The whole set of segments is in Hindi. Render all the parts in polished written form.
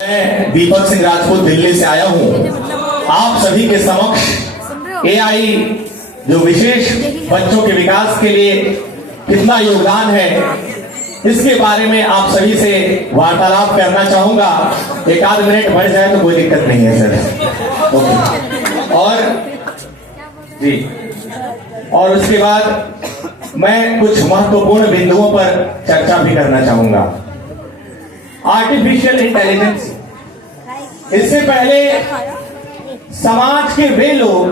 मैं दीपक सिंह राजपूत दिल्ली से आया हूं। आप सभी के समक्ष एआई जो विशेष बच्चों के विकास के लिए कितना योगदान है इसके बारे में आप सभी से वार्तालाप करना चाहूंगा। एक आध मिनट बढ़ जाए तो कोई दिक्कत नहीं है सर। ओके। और जी, और उसके बाद मैं कुछ महत्वपूर्ण बिंदुओं पर चर्चा भी करना चाहूंगा। आर्टिफिशियल इंटेलिजेंस, इससे पहले समाज के वे लोग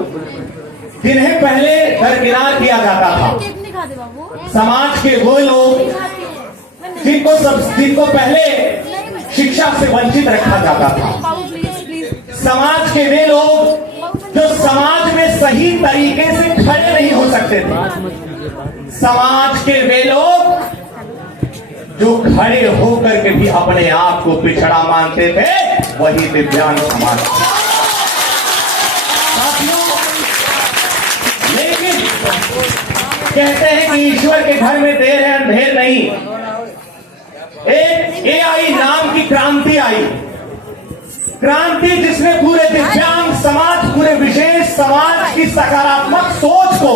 जिन्हें पहले दरकिनार किया जाता था, समाज के वो लोग जिनको पहले शिक्षा से वंचित रखा जाता था, समाज के वे लोग जो समाज में सही तरीके से खड़े नहीं हो सकते थे, समाज के वे लोग जो खड़े होकर के भी अपने आप को पिछड़ा मानते थे, वही दिव्यांग समाज। लेकिन कहते हैं कि ईश्वर के घर में देर है अंधेर नहीं। एक एआई नाम की क्रांति आई, क्रांति जिसने पूरे दिव्यांग समाज, पूरे विशेष समाज की सकारात्मक सोच को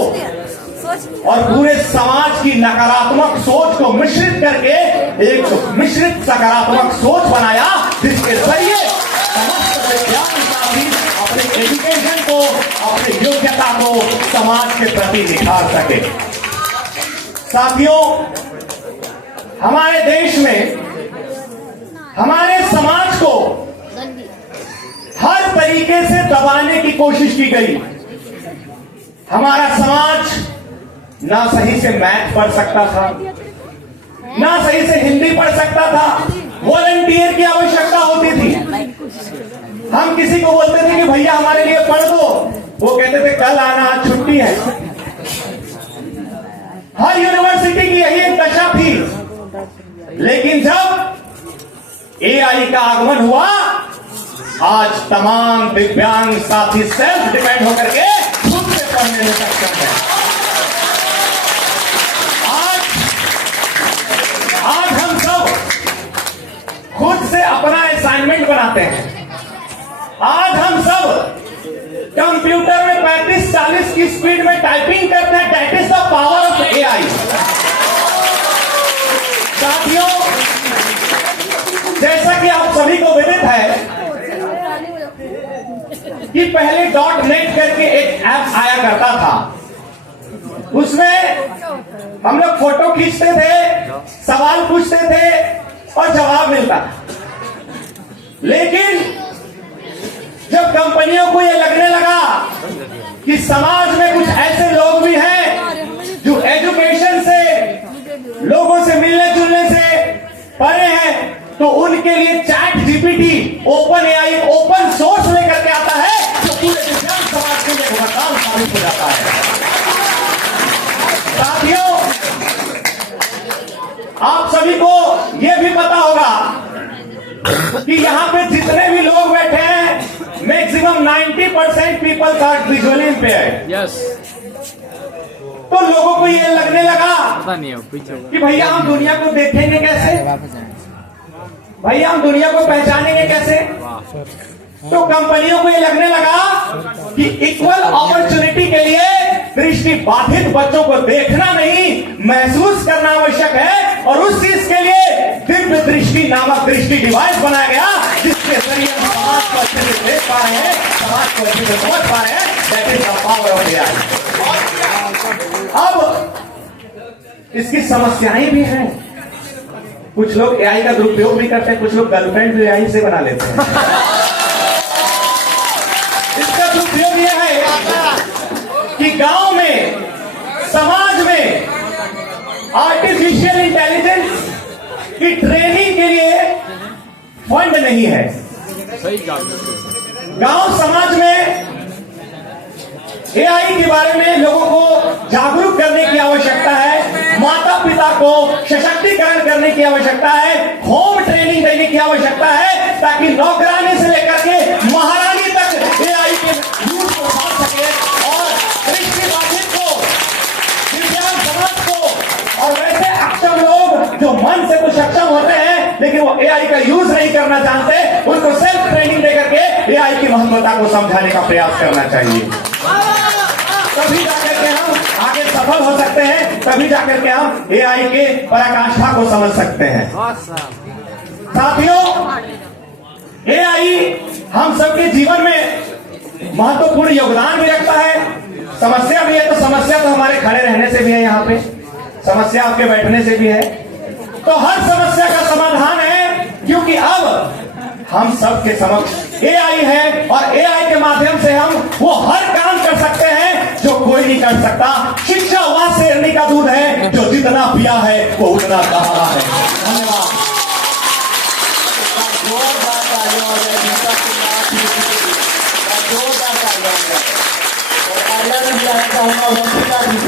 और पूरे समाज की नकारात्मक सोच को मिश्रित करके एक मिश्रित सकारात्मक सोच बनाया, जिसके जरिए समस्त विद्यार्थी अपने एजुकेशन को, अपनी योग्यता को समाज के प्रति निखार सके। साथियों, हमारे देश में हमारे समाज को हर तरीके से दबाने की कोशिश की गई। हमारा समाज ना सही से मैथ पढ़ सकता था, ना सही से हिंदी पढ़ सकता था, वॉलंटियर की आवश्यकता होती थी। हम किसी को बोलते थे कि भैया हमारे लिए पढ़ दो, वो कहते थे कल आना, आज छुट्टी है। हर यूनिवर्सिटी की यही एक दशा थी। लेकिन जब एआई का आगमन हुआ, आज तमाम दिव्यांग साथी सेल्फ डिपेंड होकर के खुद से पढ़ने में सक्षम है। आज हम सब खुद से अपना असाइनमेंट बनाते हैं। आज हम सब कंप्यूटर में 35-40 की स्पीड में टाइपिंग करते हैं। That is the power of AI. साथियों, जैसा कि आप सभी को विदित है कि पहले .net करके एक ऐप आया करता था। उसमें हम लोग फोटो खींचते थे, सवाल पूछते थे और जवाब मिलता था। लेकिन जब कंपनियों को यह लगने लगा कि समाज में कुछ ऐसे लोग भी हैं जो एजुकेशन से, लोगों से मिलने जुलने से परे हैं, तो उनके लिए chat GPT, open AI, open source लेकर के आता है, जो पूरे दिव्यांग समाज के लिए वरदान साबित हो जाता है। साथियों, आप सभी को यह भी पता होगा कि यहां पे जितने भी लोग बैठे हैं, maximum 90% peoples are visually impaired. Yes. तो लोगों को यह लगने लगा कि भैया हम दुनिया को देखेंगे कैसे, भैया हम दुनिया को पहचानेंगे कैसे। तो कंपनियों को यह लगने लगा कि इक्वल अपॉर्चुनिटी के लिए दृष्टि बाधित बच्चों को देखना नहीं, महसूस करना आवश्यक है। और उस चीज के लिए दिव्य दृष्टि नामक दृष्टि डिवाइस बनाया गया, जिसके जरिए हम समाज को अच्छे से देख पा रहे हैं, समाज को अच्छे से समझ पा रहे हैं। That is the power of AI. अब इसकी समस्याएं भी हैं। कुछ लोग एआई का दुरुपयोग भी करते हैं, कुछ लोग गर्लफ्रेंड भी एआई से बना लेते हैं। इसका दुरुपयोग यह है कि गांव में, समाज में आर्टिफिशियल इंटेलिजेंस की ट्रेनिंग के लिए फंड नहीं है। गांव समाज में एआई के बारे में लोगों को जागरूक करने की आवश्यकता है, माता पिता को सशक्तिकरण करने की आवश्यकता है, होम ट्रेनिंग देने की आवश्यकता है, ताकि नौकरानी से लेकर के महारानी तक एआई के यूज को समझ सके और दृष्टिबाधित को, दिव्यांग समाज को और वैसे अक्षम लोग जो मन से तो सक्षम होते हैं लेकिन वो एआई का यूज नहीं करना जानते, उनको एआई की महत्वता को समझाने का प्रयास करना चाहिए। तभी जाकर के हम आगे सफल हो सकते हैं, तभी जाकर के हम एआई के पराकाष्ठा को समझ सकते हैं। साथियों, एआई हम सबके जीवन में महत्वपूर्ण योगदान भी रखता है, समस्या भी है। तो समस्या तो हमारे खड़े रहने से भी है, यहाँ पे समस्या आपके बैठने से भी है। तो हर समस्या का समाधान है, क्योंकि अब हम सबके समक्ष एआई है और एआई के माध्यम से हम वो हर काम कर सकते हैं जो कोई नहीं कर सकता। शिक्षा वह शेरनी का दूध है जो जितना पिया है वो उतना कहा है। धन्यवाद। जोरदार